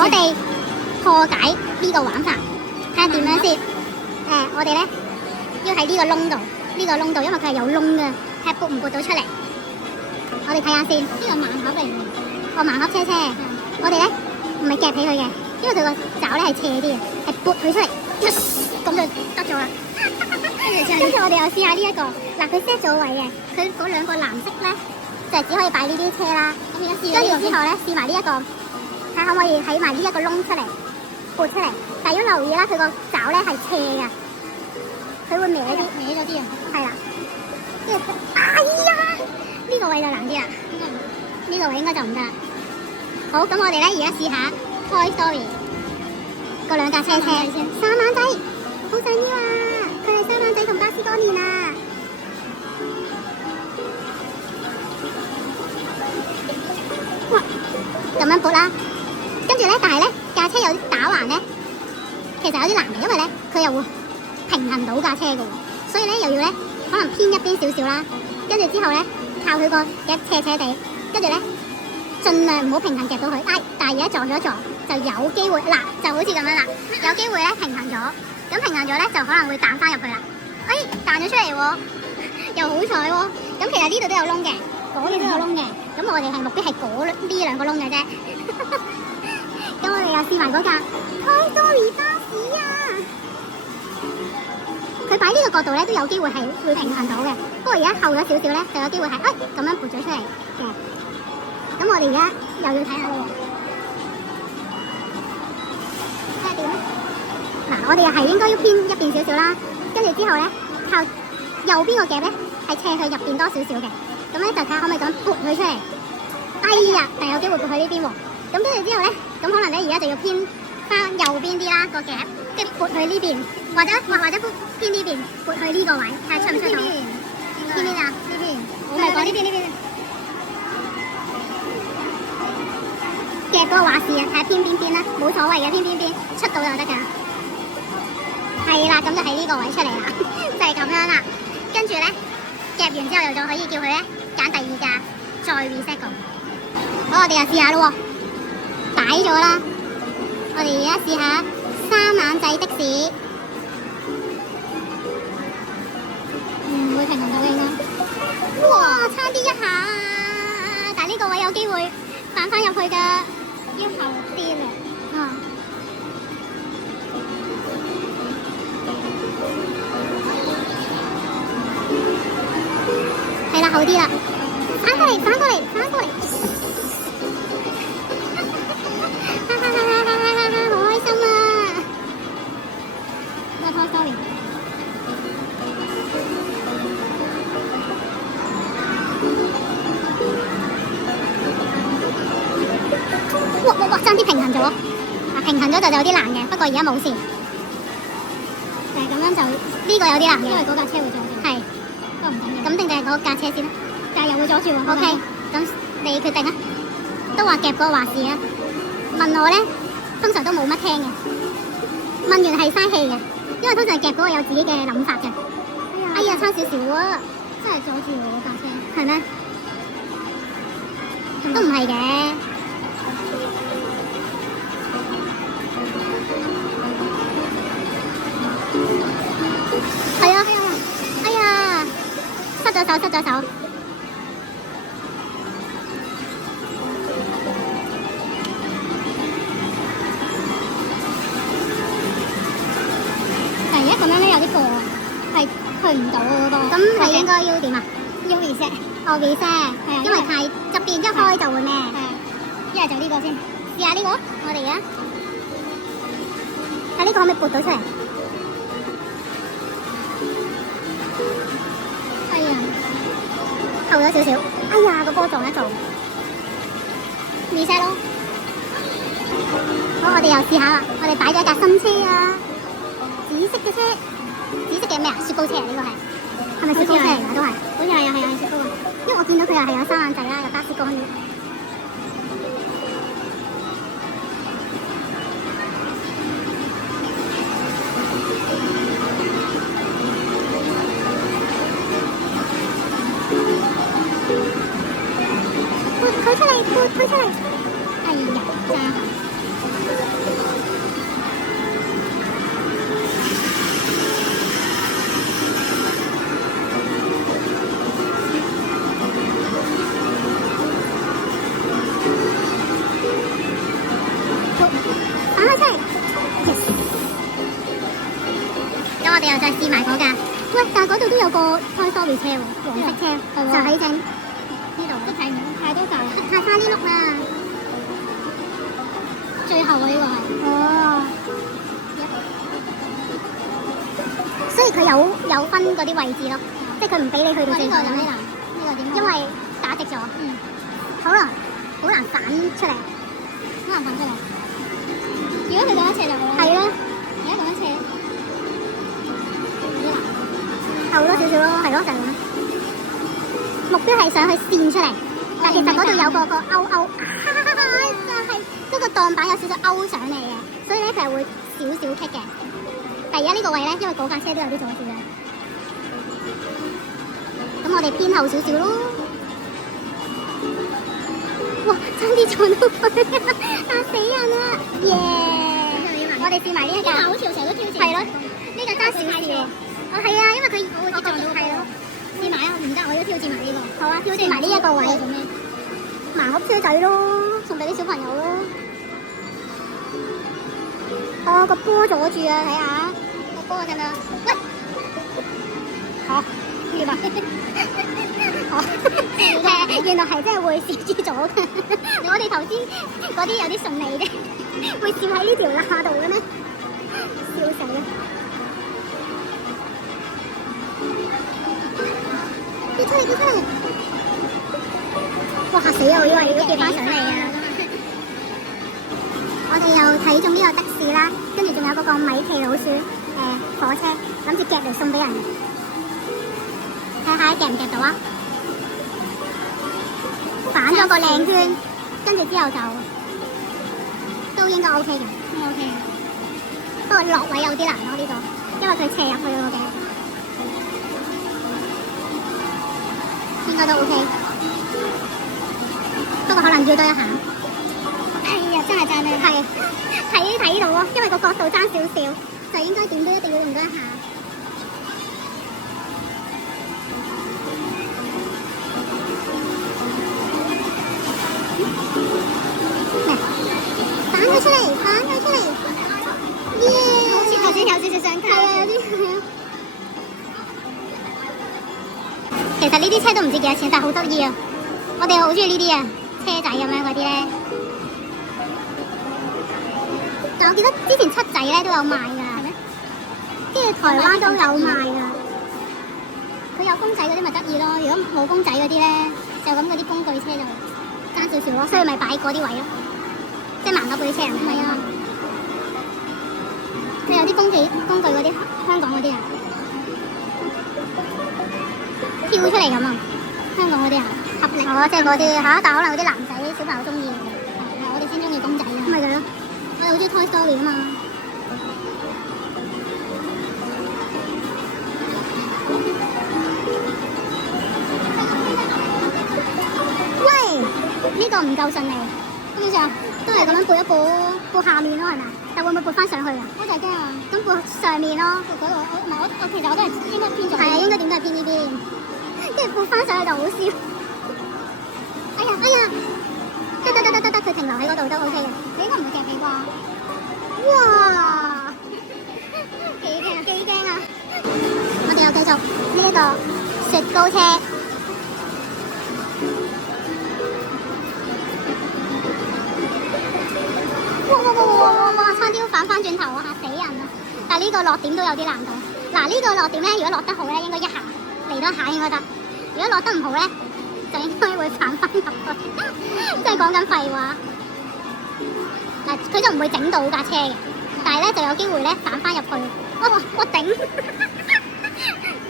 我哋破解呢個玩法，睇下點樣先。我哋咧要喺呢個窿度，因為佢係有窿嘅，睇下撥唔撥到出嚟。我哋睇下先，呢個盲盒嚟嘅，盲盒車。我哋咧唔係夾起佢嘅，因為佢個爪咧係斜啲嘅，係撥佢出嚟，咁就得咗啦。跟住我哋又試下呢一個，嗱佢 set 咗位嘅，佢嗰兩個藍色咧就係只可以擺呢啲車啦。跟住之後咧試埋呢一個，睇下可唔可以喺埋呢一個窿出嚟撥出嚟。但係要留意啦，佢個爪咧係斜嘅，佢會歪咗啲啊。係啦，跟住哎呀，呢個位就難啲啦，呢個位應該就唔得啦。好，咁我哋咧而家試下 Toy Story 嗰兩架車先。三眼仔好想要啊！佢係三眼仔同巴斯光年啊！哇，咁樣撥啦，跟住咧，但係咧架車有啲打橫咧，其實有啲難嘅，因為咧佢又會平衡到架車嘅喎，所以咧又要咧可能偏一邊少少啦，跟住之後咧靠佢個夾斜斜地，跟住咧盡量唔好平衡夾到佢。但係而家撞咗撞就有機會嗱，就好似咁樣啦，有機會咧平衡咗，咁平衡咗咧就可能會彈翻入去啦。彈咗出嚟喎，又好彩喎。咁其實呢度都有窿嘅，嗰度都有窿嘅。咁我哋係目標係呢兩個窿嘅啫。咁我哋又試埋嗰架 Toy Story 巴士啊！佢擺呢個角度咧都有機會係會平衡到嘅，不過而家後咗少少咧就有機會係咁樣撥咗出嚟嘅。咁我哋而家又要睇下咯，睇下點咧？嗱，我哋又係應該要偏一邊少少啦，跟住之後咧靠右邊個夾咧係斜去入邊多少少嘅，咁咧就睇下可唔可以咁撥佢出嚟。哎呀，但係有機會撥去呢邊喎。咁跟住之後咧，咁可能咧而家就要偏翻右邊啲啦個夾，即係撥去呢邊，或者偏呢邊撥去呢個位，睇下出唔出到？邊邊啊？呢邊？我咪講呢邊。夾嗰個話事啊，睇下偏邊邊啦，冇所謂嘅，偏邊邊出到就得㗎。係啦，咁就喺呢個位出嚟啦，就係咁樣啦。跟住咧夾完之後又再可以叫佢咧揀第二架，再 reset 個。好，我哋又試下咯喎，擺咗啦。我哋而家試下三眼仔的士，唔會平衡到嘅應該。哇，差啲一下，但係呢個位有機會彈翻入去㗎，要後啲啦。係啦，好啲啦，翻過嚟，好開心啊！呢個 Toy Story，哇，爭啲平衡咗，平衡咗就有啲難嘅，不過而家冇事。咁樣就呢個有啲難嘅，因為嗰架車會撞住。係。咁定係嗰架車先啦，但係又會阻住喎。OK，咁你決定啊。都話夾嗰個話事啊。問我咧，通常都冇乜聽嘅。問完係嘥氣嘅，因為通常夾嗰個有自己嘅諗法嘅。哎呀，差少少啊，真係阻住我嗰架車。係咩？都唔係嘅。係啊。失咗手，但係而家咁樣咧有啲過，係去唔到嗰個。咁你應該要點啊？要 reset。reset， 係啊，因為太側邊一開就會咩？一係就呢個先，試下呢個。我哋而家睇呢個可唔可以撥到出嚟？後咗少少，哎呀個波撞一撞 ，reset 咯。好，我哋又試下啦。我哋擺咗架新車啊，紫色嘅車，紫色嘅咩啊？雪糕車啊，呢個係咪雪糕車嚟㗎？都係，好似係啊，雪糕啊。因為我見到佢又係有三眼仔啦，有巴斯光年。撥佢出嚟，哎呀，真係開出嚟。咁我哋又再試埋嗰架。喂，但係嗰度都有個 Toy Story 車喎，黃色車，就喺正呢度。都睇唔到，太多架啦，太差啲碌啦。最後呢個係。哦。所以佢有分嗰啲位置咯，即係佢唔俾你去到最後。呢個點？因為打直咗。嗯。好難反出嚟。好難反出嚟。如果佢咁樣斜就好啦。係咯。而家咁樣斜。後多少少咯，係咯，就係咁。目標係想去線出嚟，但其實嗰度有個勾，就係嗰個檔板有少少勾上嚟嘅，所以咧佢係會少少棘嘅。但而家呢個位咧，因為嗰架車都有啲阻住嘅，咁我哋偏後少少咯。哇！差啲撞到佢，嚇死人啦！耶！我哋試埋呢一架，好似成日都挑戰。係咯，呢個揸少少。哦，係啊，因為佢我會撞到係咯。試埋啊，唔得，我要挑戰埋呢個。好啊，挑戰埋呢一個位。做咩？盲盒車仔咯，送俾啲小朋友咯。哦，個波阻住啊，睇下個波咁樣。喂，好，原來好，原來係真係會攝住咗嘅。我哋頭先嗰啲有啲順利嘅，會攝喺呢條罅度嘅咩？笑死啦！跌出嚟！哇，嚇死我！以為要跌翻上嚟啊！我哋又睇中呢個的士啦，跟住仲有嗰個米奇老鼠火車，諗住夾嚟送俾人，睇下夾唔夾到啊！反咗個靚圈，跟住之後就都應該 OK 嘅，OK 嘅。不過落位有啲難咯呢個，因為佢斜入去嗰個嘅。應該都 OK， 不過可能要多一下。哎呀，真係爭咧，係睇到咯，因為個角度爭少少，就應該點都一定要用多一下。咩？反佢出嚟，耶！好似頭先有少少想睇啊，有啲。其實呢啲車都唔知幾多錢，但係好得意啊！我哋好中意呢啲啊，車仔咁樣嗰啲咧。但我記得之前七仔咧都有賣㗎，係咩？跟住台灣都有賣㗎。佢有公仔嗰啲咪得意咯，如果冇公仔嗰啲咧，就咁嗰啲工具車就爭少少咯，所以咪擺嗰啲位咯，即係盲盒嗰啲車人係啊。佢有啲工具嗰啲香港嗰啲啊。跳出嚟咁啊！香港嗰啲啊，合力哦，即係嗰啲嚇，但係可能嗰啲男仔小朋友中意嘅，我哋先中意公仔啊。咁咪就咯，我哋好中意 Toy Story 啊嘛。喂，呢個唔夠順利，咁點算啊？都係咁樣撥一撥下面咯，係咪啊？但會唔會撥翻上去啊？我就係驚啊！咁撥上面咯，撥嗰度。我其實我都係應該偏左。係啊，應該點都係偏呢邊。跟住撥翻上去就好笑。哎呀，得，佢停留喺嗰度都 OK 嘅。你應該唔會夾你啩？哇！幾驚啊！我哋又繼續呢一個雪糕車。哇！差啲反翻轉頭啊，嚇死人啊！但係呢個落點都有啲難度。嗱，呢個落點咧，如果落得好咧，應該一下嚟多下應該得。如果落得唔好咧，就應該會反翻入去。即係講緊廢話。嗱，佢就唔會整到架車嘅，但係咧就有機會咧反翻入去。我頂！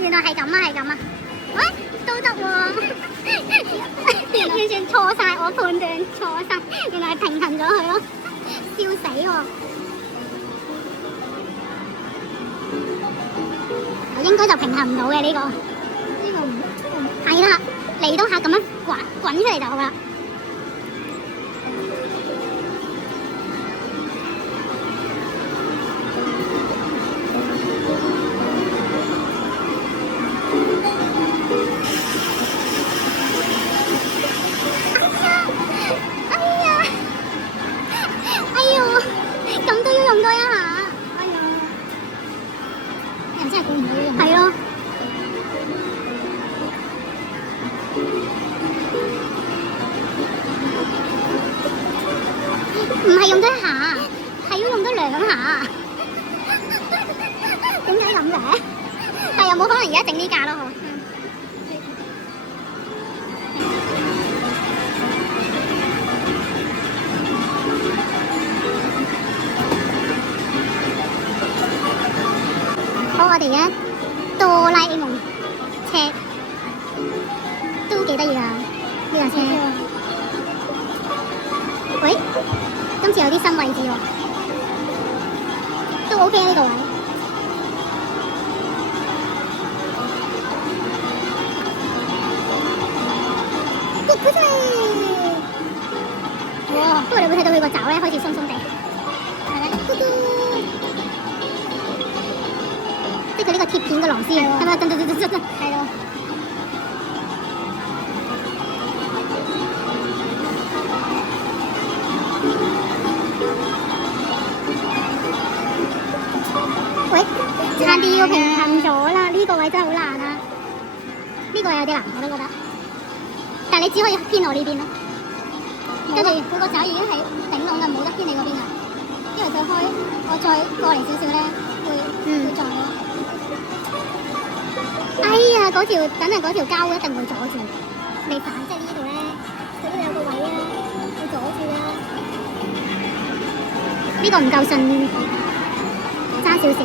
原來係咁啊！喂，都得喎。完全錯晒，我判斷錯晒，原來係平衡咗佢咯，笑死喎！應該就平衡唔到嘅呢個。係啦，嚟到下咁樣滾出嚟就好啦。哎呦，咁都要點解咁嘅？但係有冇可能而家整呢價咯？好，我哋而家哆啦 A 夢車都幾得意啊！呢架車，喂，今次有啲新位置喎，都 OK 啊呢個位。跌佢出嚟！哇！不過你會睇到佢個爪咧開始鬆鬆地，係咪？嘟嘟，即係佢呢個貼片嘅螺絲啊，係咪？係咯。喂，差啲要平衡咗啦，呢個位真係好難啊！呢個位有啲難，我都覺得。但係你只可以偏我呢邊咯，跟住佢個爪已經係頂籠啦，冇得偏你嗰邊啦。因為佢開，我再過嚟少少咧，會撞到。哎呀，嗰條等陣嗰條膠一定會阻住。未反即係呢度咧，佢都有個位啊，會阻住啊。呢個唔夠順，爭少少。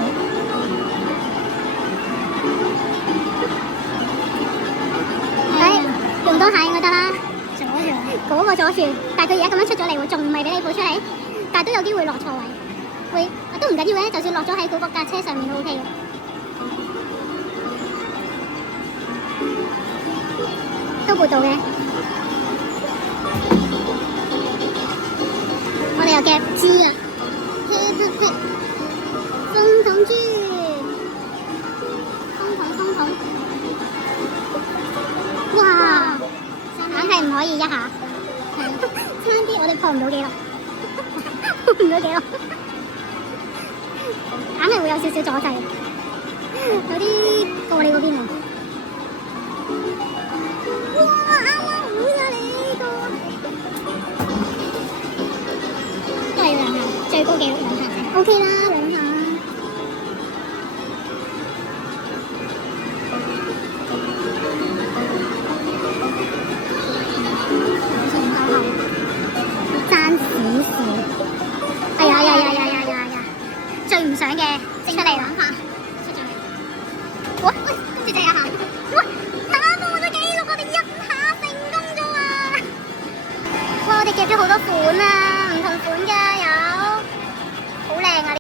用多下應該得啦，阻住嗰個阻住，但係佢而家咁樣出咗嚟喎，仲唔係俾你抱出嚟，但係都有機會落錯位，都唔緊要嘅，就算落咗喺嗰個架車上面都 OK 嘅。都撥到嘅，我哋又夾豬啊，風筒豬，風筒，哇！硬係唔可以一下，差啲我哋破唔到記錄，破唔到記錄，硬係會有少少阻滯，有啲過你嗰邊喎。哇！啱啱好咗你呢個，都係要兩下，最高記錄兩下啫。OK 啦，兩下。最唔想嘅出嚟啦，出咗嚟。哇！喂，跟住就一下，哇！打破咗紀錄，我哋一下成功咗啊！哇！我哋夾咗好多款啊！